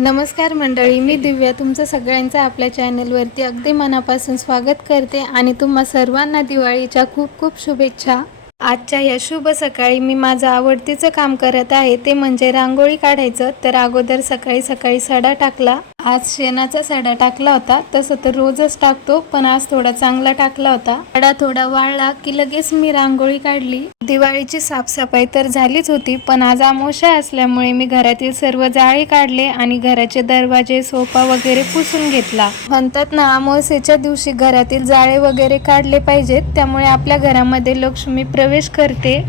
नमस्कार मंडळी मी दिव्या तुमचं सगळ्यांचं आपल्या चॅनलवरती अगदी मनापासून स्वागत करते आणि तुम्हा सर्वांना दिवाळीच्या खूप खूप शुभेच्छा. आजच्या या शुभ सकाळी मी माझं आवडतीचं काम करत आहे ते म्हणजे रांगोळी काढायचं. तर अगोदर सकाळी सकाळी सडा टाकला. आज शेणाचा सडा टाकला होता. तसं तर रोजच टाकतो पण आज थोडा चांगला टाकला होता. सडा थोडा वाळला की लगेच मी रांगोळी काढली. दिवाळीची साफसफाई तर झालीच होती पण आज आमोशा असल्यामुळे मी घरातील सर्व जाळी काढले आणि घराचे दरवाजे सोफा वगैरे पुसून घेतला. म्हणतात ना अमावस्येच्या दिवशी घरातील जाळे वगैरे काढले पाहिजेत त्यामुळे आपल्या घरामध्ये लक्ष्मी प्रवेश करते.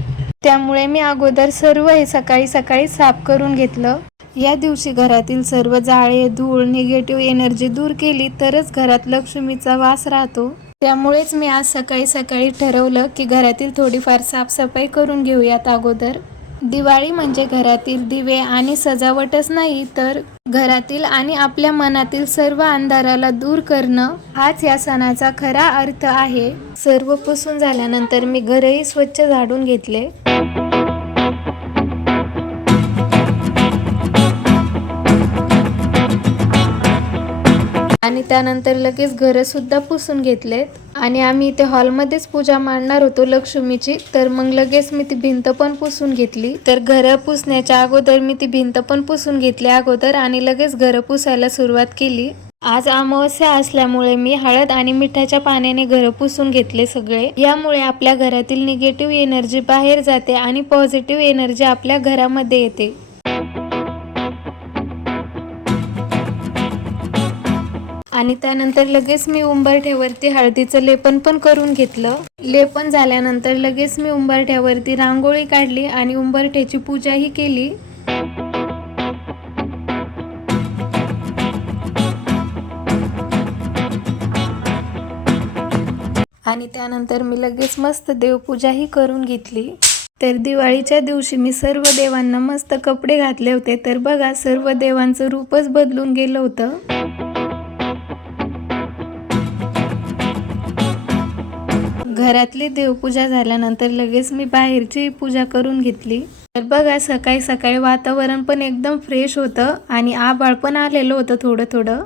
त्यामुळे मी अगोदर सर्व हे सकाळी सकाळी साफ करून घेतलं. या दिवशी घरातील सर्व जाळे धूळ निगेटिव्ह एनर्जी दूर केली तरच घरात लक्ष्मीचा वास राहतो. त्यामुळेच मी आज सकाळी सकाळी ठरवलं की घरातील थोडीफार साफसफाई करून घेऊयात अगोदर. दिवाळी म्हणजे घरातील दिवे आणि सजावटच नाही तर घरातील आणि आपल्या मनातील सर्व अंधाराला दूर करणं हाच या सणाचा खरा अर्थ आहे. सर्व पुसून झाल्यानंतर मी घरही स्वच्छ झाडून घेतले. त्यानंतर लगेच घरंसुद्धा पुसून घेतलेत. आणि आम्ही इथे हॉलमध्येच पूजा मांडणार होतो लक्ष्मीची. तर मग लगेच मी ती भिंत पण पुसून घेतली. तर घरं पुसण्याच्या अगोदर मी ती भिंत पण पुसून घेतली अगोदर आणि लगेच घरं पुसायला सुरुवात केली. आज अमावस्या असल्यामुळे मी हळद आणि मिठाच्या पाण्याने घरं पुसून घेतले सगळे. यामुळे आपल्या घरातील निगेटिव्ह एनर्जी बाहेर जाते आणि पॉझिटिव्ह एनर्जी आपल्या घरामध्ये येते. आणि त्यानंतर लगेच मी उंबरठ्यावरती हळदीचं लेपन पण करून घेतलं. लेपन झाल्यानंतर लगेच मी उंबरठ्यावरती रांगोळी काढली आणि उंबरठ्याची पूजाही केली. आणि त्यानंतर मी लगेच मस्त देवपूजाही करून घेतली. तर दिवाळीच्या दिवशी मी सर्व देवांना मस्त कपडे घातले होते. तर बघा सर्व देवांचं रूपच बदलून गेलं होतं. घरातली देवपूजा झाल्यानंतर लगेच मी बाहेरची पूजा करून घेतली. तर बघा सकाळी सकाळी वातावरण पण एकदम फ्रेश होतं आणि आबाळ पण आलेलं होतं थोडं थोडं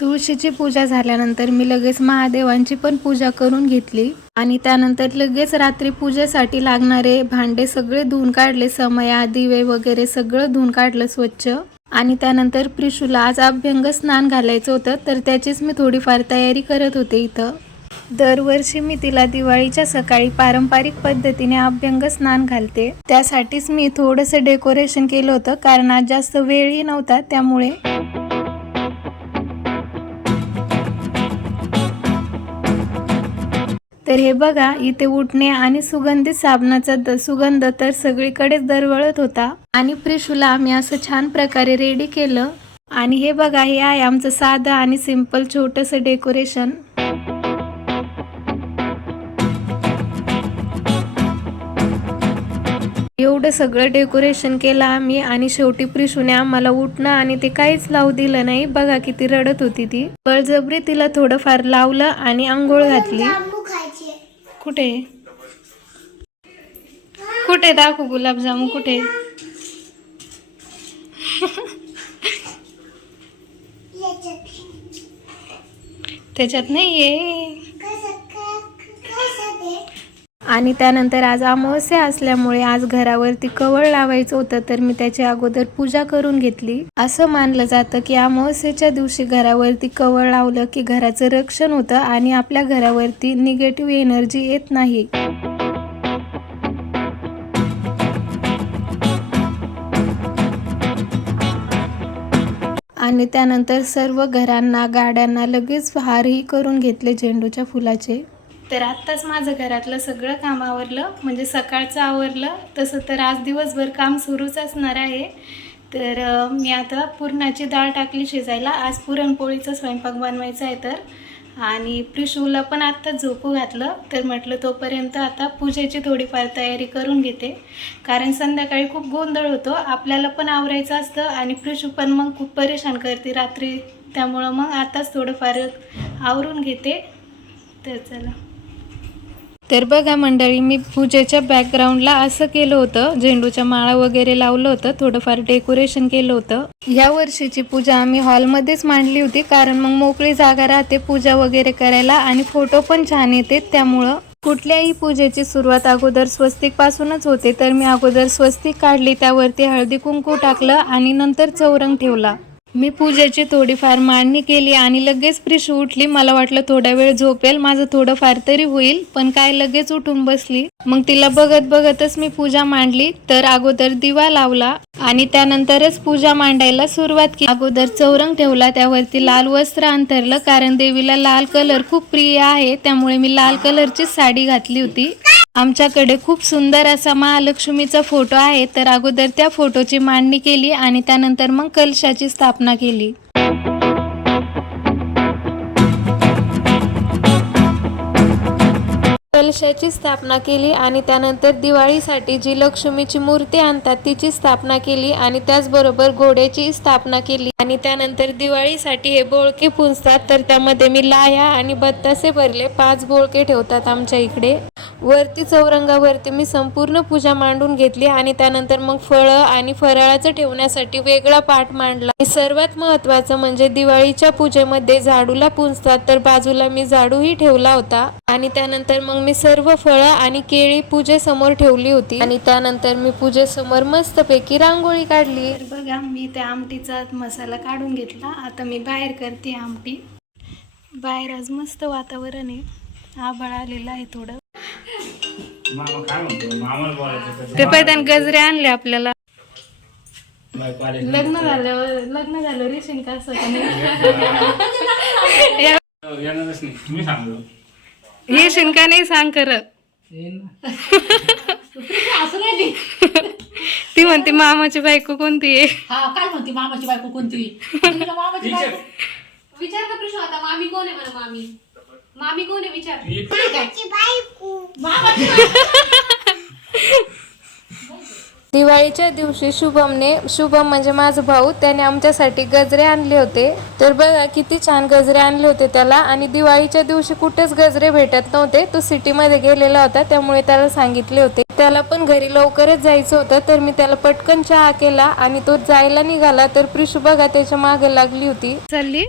तुळशीची पूजा झाल्यानंतर मी लगेच महादेवांची पण पूजा करून घेतली. आणि त्यानंतर लगेच रात्री पूजेसाठी लागणारे भांडे सगळे धुवून काढले समया दिवे वगैरे सगळं धुवून काढलं स्वच्छ. आणि त्यानंतर प्रिशूला आज अभ्यंग स्नान घालायचं होतं तर त्याचीच मी थोडीफार तयारी करत होते इथं. दरवर्षी मी तिला दिवाळीच्या सकाळी पारंपरिक पद्धतीने अभ्यंग स्नान घालते. त्यासाठीच मी थोडंसं डेकोरेशन केलं होतं कारण आज जास्त वेळही नव्हता त्यामुळे. तर हे बघा इथे उठणे आणि सुगंधित साबणाचा सुगंध तर सगळीकडेच दरवळत होता. आणि प्रिशूला आम्ही असं छान प्रकारे रेडी केलं. आणि हे बघा हे आहे आमचं साधं आणि सिंपल छोटंसं डेकोरेशन एवढं सगळं डेकोरेशन केलं आम्ही आणि शेवटी प्रिशूने आम्हाला उठणं आणि ते काहीच लावू दिलं नाही. बघा किती रडत होती ती. बळजबरी तिला थोडंफार लावलं आणि आंघोळ घातली. कुठे? कुठे दाखवू गुलाबजामू कुठे? त्याच्यात नाहीये. आणि त्यानंतर आज अमावस्या असल्यामुळे आज घरावरती कवळ लावायचं होतं तर मी त्याच्या अगोदर पूजा करून घेतली. असं मानलं जातं की अमावस्येच्या दिवशी घरावरती कवळ लावलं की घराचं रक्षण होतं आणि आपल्या घरावरती निगेटिव्ह एनर्जी येत नाही. आणि त्यानंतर सर्व घरांना गाड्यांना लगेच हारही करून घेतले झेंडूच्या फुलाचे. तर आत्ताच माझं घरातलं सगळं काम आवरलं म्हणजे सकाळचं आवरलं तसं तर आज दिवसभर काम सुरूच असणार आहे. तर मी आता पुरणाची डाळ टाकली शिजायला. आज पुरणपोळीचा स्वयंपाक बनवायचा आहे तर. आणि प्रिशूला पण आत्ताच झोपू घातलं. तर म्हटलं तोपर्यंत आता पूजेची थोडीफार तयारी करून घेते. कारण संध्याकाळी खूप गोंधळ होतो. आपल्याला पण आवरायचं असतं आणि प्रिशू पण मग खूप परेशान करते रात्री. त्यामुळं मग आताच थोडंफार आवरून घेते. तर चला. तर बघा मंडळी मी पूजेच्या बॅकग्राऊंडला असं केलं होतं. झेंडूच्या माळा वगैरे लावलं होतं. थोडंफार डेकोरेशन केलं होतं. या वर्षीची पूजा आम्ही हॉलमध्येच मांडली होती. कारण मग मोकळी जागा राहते पूजा वगैरे करायला आणि फोटो पण छान येते. त्यामुळं कुठल्याही पूजेची सुरुवात अगोदर स्वस्तिक पासूनच होते. तर मी अगोदर स्वस्तिक काढली. त्यावरती हळदी कुंकू टाकलं आणि नंतर चौरंग ठेवला. मी पूजेची थोडीफार मांडणी केली आणि लगेच प्रिशू उठली. मला वाटलं थोडा वेळ झोपेल माझं थोडंफार तरी होईल पण काय लगेच उठून बसली. मग तिला बघत बघतच मी पूजा मांडली. तर अगोदर दिवा लावला आणि त्यानंतरच पूजा मांडायला सुरुवात केली. अगोदर चौरंग ठेवला त्यावरती लाल वस्त्र अंतरलं कारण देवीला लाल कलर खूप प्रिय आहे. त्यामुळे मी लाल कलरची साडी घातली होती. आमच्याकडे खूप सुंदर असा महालक्ष्मीचा फोटो आहे. तर अगोदर त्या फोटोची मांडणी केली आणि त्यानंतर मग कलशाची स्थापना केली. कलशाची स्थापना केली आणि त्यानंतर दिवाळीसाठी जी लक्ष्मीची मूर्ती आणतात तिची स्थापना केली आणि त्याचबरोबर घोड्याची स्थापना केली. आणि त्यानंतर दिवाळीसाठी हे बोळके पुंजतात तर त्यामध्ये मी लाह्या आणि बत्तासे भरले. पाच बोळके ठेवतात आमच्या इकडे. वरती चौरंगावरती मी संपूर्ण पूजा मांडून घेतली आणि त्यानंतर मग फळं आणि फराळाचं ठेवण्यासाठी वेगळा पाठ मांडला. सर्वात महत्वाचं म्हणजे दिवाळीच्या पूजेमध्ये झाडूला पुंजतात तर बाजूला मी झाडूही ठेवला होता. आणि त्यानंतर मग मी सर्व फळं आणि केळी पूजेसमोर ठेवली होती. आणि त्यानंतर मी पूजेसमोर मस्तपैकी रांगोळी काढली. बघा मी त्या आमटीचा मसाला काढून घेतला. आता मी बाहेर करते आमटी. बाहेर आज मस्त वातावरण आहे. आभाळ आलेलं आहे थोडं. मामा काय म्हणतो? मामाला बोलायचं ते पैदान गजरे आणले आपल्याला. लग्न झाल्यावर लग्न झालं रेशीन का असं का नाही? येणारच नाही. मी सांग कर ती. म्हणते मामाची बायको कोणती आहे? हा काय म्हणते? मामाची बायको कोणती तुला मामाची बायको विचार का प्रश्न होता? मामी कोण आहे म्हणा मामी? मामी कोण आहे विचार? मामाची दिवाळीच्या दिवशी शुभमने शुभम म्हणजे माझा भाऊ त्याने आमच्यासाठी गजरे आणले होते. तर बघा किती छान गजरे आणले होते त्याला. आणि दिवाळीच्या दिवशी कुठेच गजरे भेटत नव्हते. तो सिटीमध्ये गेलेला होता त्यामुळे त्याला सांगितले होते. त्याला पण घरी लवकरच जायचं होतं तर मी त्याला पटकन चहा केला आणि तो जायला निघाला. तर प्रिशू बघा त्याच्यामागे लागली होती. चालली?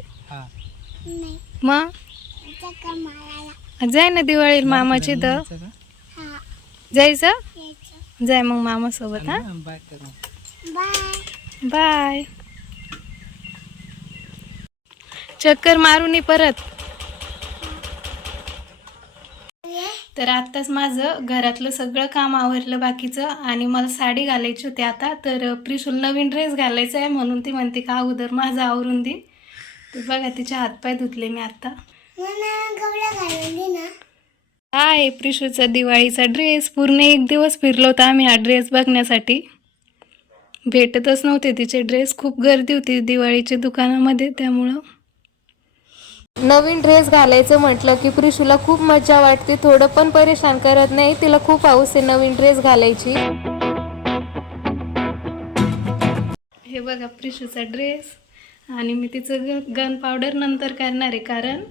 मग? जाय ना दिवाळीला मामाची तर. जायचं? जाय मग मामा सोबत हा बाय चक्कर मारून ये परत. तर आत्ताच माझं घरातलं सगळं काम आवरलं बाकीचं आणि मला साडी घालायची होती आता तर प्रिशूल नवीन ड्रेस घालायचा आहे म्हणून ती म्हणते का अगोदर माझं आवरून दे. तर बघा तिचे हातपाय धुतले मी आता हा आहे प्रिशूचा दिवाळीचा ड्रेस पूर्ण एक दिवस फिरलो होता आम्ही हा ड्रेस बघण्यासाठी. भेटतच नव्हते तिचे ड्रेस खूप गर्दी होती दिवाळीच्या दुकानामध्ये त्यामुळं. नवीन ड्रेस घालायचं म्हटलं की प्रिशूला खूप मजा वाटते. थोडं पण परेशान करत नाही. तिला खूप हौस आहे नवीन ड्रेस घालायची. हे बघा प्रिशूचा ड्रेस आणि मी तिचं गन पावडर नंतर करणार आहे कारण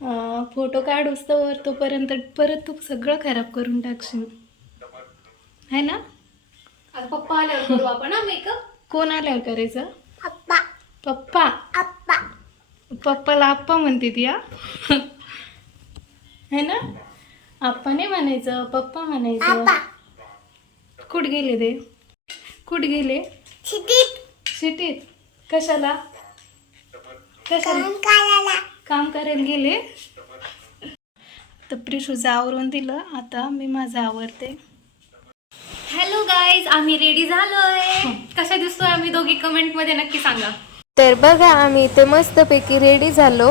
फोटो काढूस तर तोपर्यंत परत तू सगळं खराब करून टाकशील. है ना? आता पप्पा आल्यावर करू आपण हा मेकअप कोण आल्यावर करायचं? पप्पा. पप्पाला आप्पा म्हणते ती हा? है ना? आप्पा नाही म्हणायचं पप्पा म्हणायचं. कुठं गेले ते? कुठं गेले? सिटीत. कशाला? कशाला? काम करायला गेले. तर प्रिशूचं आवरून दिलं. आता मी माझं आवरते. हॅलो गाईज आम्ही रेडी झालोय. कशा दिसतोय आम्ही दोघी? कमेंटमध्ये नक्की सांगा. तर बघा आम्ही इथे मस्तपैकी रेडी झालो.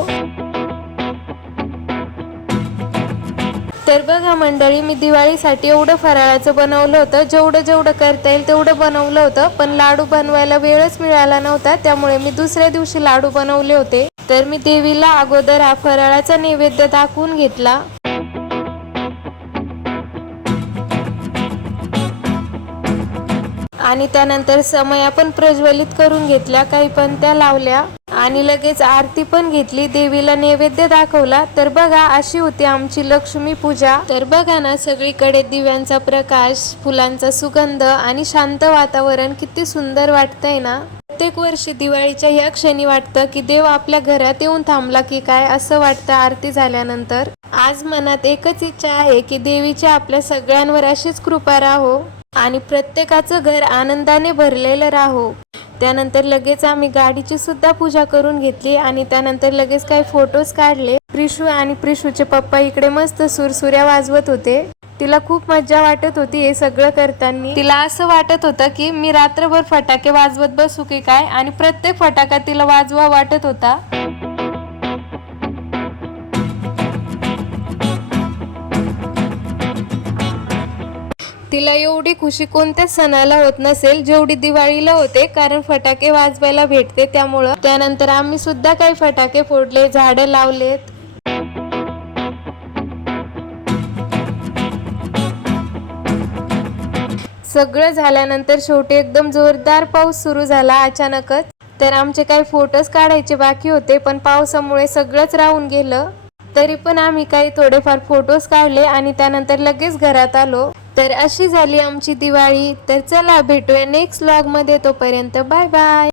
तर बघा मंडळी मी दिवाळीसाठी एवढं फराळाचं बनवलं होतं. जेवढं जेवढं करता येईल तेवढं बनवलं होतं. पण लाडू बनवायला वेळच मिळाला नव्हता. त्यामुळे मी दुसऱ्या दिवशी लाडू बनवले होते. तर मी देवीला अगोदर हा फराळाचा नैवेद्य दाखवून घेतला. आणि त्यानंतर समया पण प्रज्वलित करून घेतल्या काही पण त्या लावल्या. आणि लगेच आरती पण घेतली देवीला नैवेद्य दाखवला. तर बघा अशी होती आमची लक्ष्मी पूजा. तर बघा ना सगळीकडे दिव्यांचा प्रकाश फुलांचा सुगंध आणि शांत वातावरण किती सुंदर वाटतंय ना? प्रत्येक वर्षी दिवाळीच्या या क्षणी वाटतं की देव आपल्या घरात येऊन थांबला की काय असं वाटतं आरती झाल्यानंतर? आज मनात एकच इच्छा आहे की देवीची आपल्या सगळ्यांवर अशीच कृपा राहो आणि प्रत्येकाचं घर आनंदाने भरलेलं राहो. त्यानंतर लगेच आम्ही गाडीची सुद्धा पूजा करून घेतली आणि त्यानंतर लगेच काही फोटोज काढले. प्रिशू आणि प्रिशूचे पप्पा इकडे मस्त सुरसुऱ्या वाजवत होते. तिला खूप मज्जा वाटत होती हे सगळं करताना. तिला असं वाटत होतं की मी रात्रभर फटाके वाजवत बसू की काय? आणि प्रत्येक फटाका तिला वाजवा वाटत होता. तिला एवढी खुशी कोणत्याच सणाला होत नसेल जेवढी दिवाळीला होते कारण फटाके वाजवायला भेटते त्यामुळं. त्यानंतर आम्ही सुद्धा काही फटाके फोडले झाडं लावलेत. सगळं झाल्यानंतर शेवटी एकदम जोरदार पाऊस सुरू झाला अचानकच. तर आमचे काही फोटोज काढायचे बाकी होते पण पावसामुळे सगळंच राहून गेलं. तरी पण आम्ही काही थोडेफार फोटोज काढले आणि त्यानंतर लगेच घरात आलो. तर अशी झाली आमची दिवाळी. तर चला भेटूया नेक्स्ट व्लॉगमध्ये. तोपर्यंत बाय बाय